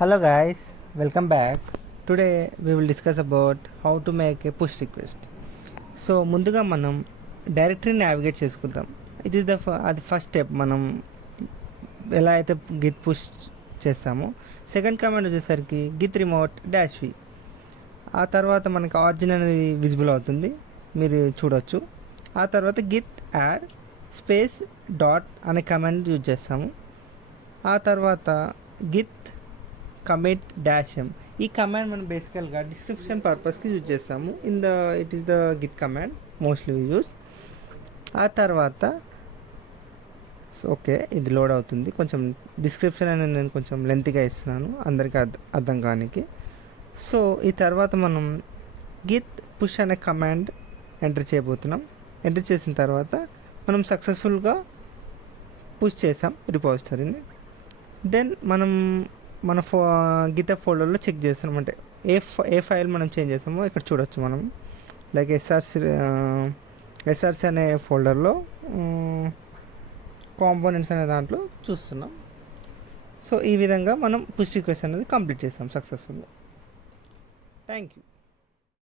Hello guys, welcome back. Today we will discuss about how to make a push request. So ముందుగా మనం directory navigate చేసుకుందాం. It is అది first step. మనం ఎలా అయితే Git push చేస్తామో సెకండ్ కమాండ్ వచ్చేసరికి గిత్ రిమోట్ -v. ఆ తర్వాత మనకి ఆరిజిన్ అనేది విజిబుల్ అవుతుంది, మీరు చూడొచ్చు. ఆ తర్వాత గిత్ యాడ్ స్పేస్ డాట్ అనే కమాండ్ యూజ్ చేస్తాము. ఆ తర్వాత గిత్ కమిట్ -m. ఈ కమాండ్ మనం బేసికల్గా డిస్క్రిప్షన్ పర్పస్కి యూజ్ చేస్తాము. It is the git command mostly use. ఆ తర్వాత ఓకే, ఇది లోడ్ అవుతుంది. కొంచెం డిస్క్రిప్షన్ అనేది నేను కొంచెం లెంత్గా ఇస్తున్నాను అందరికీ అర్థం కానికి. సో ఈ తర్వాత మనం గిత్ పుష్ అనే కమాండ్ ఎంటర్ చేయబోతున్నాం. ఎంటర్ చేసిన తర్వాత మనం సక్సెస్ఫుల్గా పుష్ చేసాం రిపోజిటరీని. దెన్ మనం మన గిత ఫోల్డర్లో చెక్ చేస్తాం, అంటే ఏ ఫైల్ మనం చేంజ్ చేస్తామో ఇక్కడ చూడొచ్చు. మనం లైక్ ఎస్ఆర్సి అనే ఫోల్డర్లో కాంపోనెంట్స్ అనే దాంట్లో చూస్తున్నాం. సో ఈ విధంగా మనం పుష్ రిక్వెస్ట్ అనేది కంప్లీట్ చేస్తాం సక్సెస్ఫుల్గా. Thank you.